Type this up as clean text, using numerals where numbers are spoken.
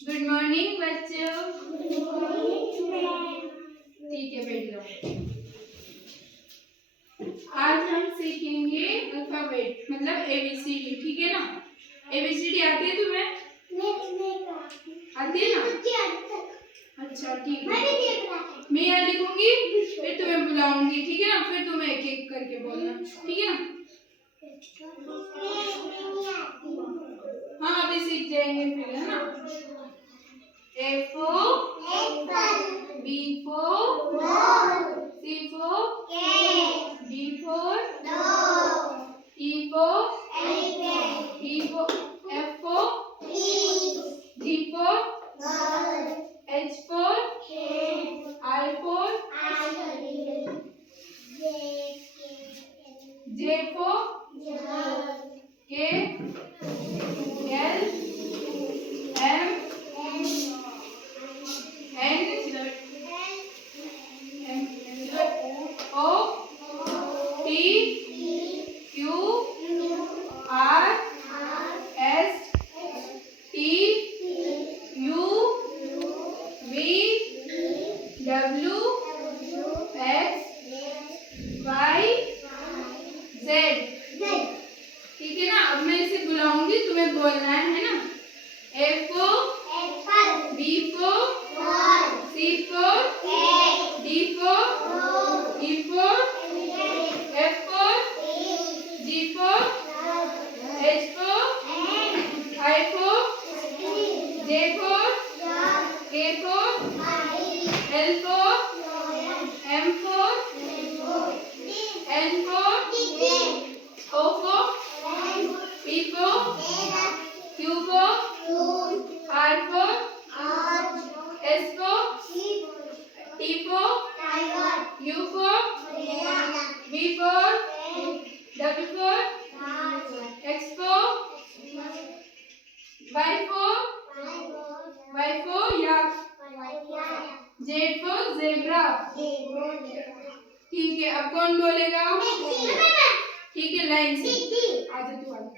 Good morning बच्चों। ठीक है, बैठ जाओ। आज हम सीखेंगे अल्फाबेट मतलब एबीसीडी। ठीक है ना? एबीसीडी आती है तुम्हें? आती है ना? अच्छा ठीक है। मैं यहाँ लिखूंगी, फिर तुम्हें बुलाऊंगी। ठीक है ना? फिर तुम्हें एक एक करके बोलना। ठीक है ना? हाँ, अभी सीख जाएंगे फिर, है ना? A for apple, B for ball, C for cat, D for dog, E for elephant, F for fish, G for girl, H for hen, I for ice, J for jug, K L M O P Q R S T U V W X Y Z। ठीक है ना? अब मैं इसे बुलाऊंगी, तुम्हें बोलना है ना? A for apple, B for ball, C for cat, D for dog, E for elephant, F for fish, G for jug, H for hen, I for squirrel, J for duck, K for kite, L for lion, M for mango, N for chicken, O for P for Q for R for S for T for U for V for W for X for Y for yak, Z for zebra। ठीक है, अब कौन बोलेगा? ठीक है, लाइन से आजा तू आजा।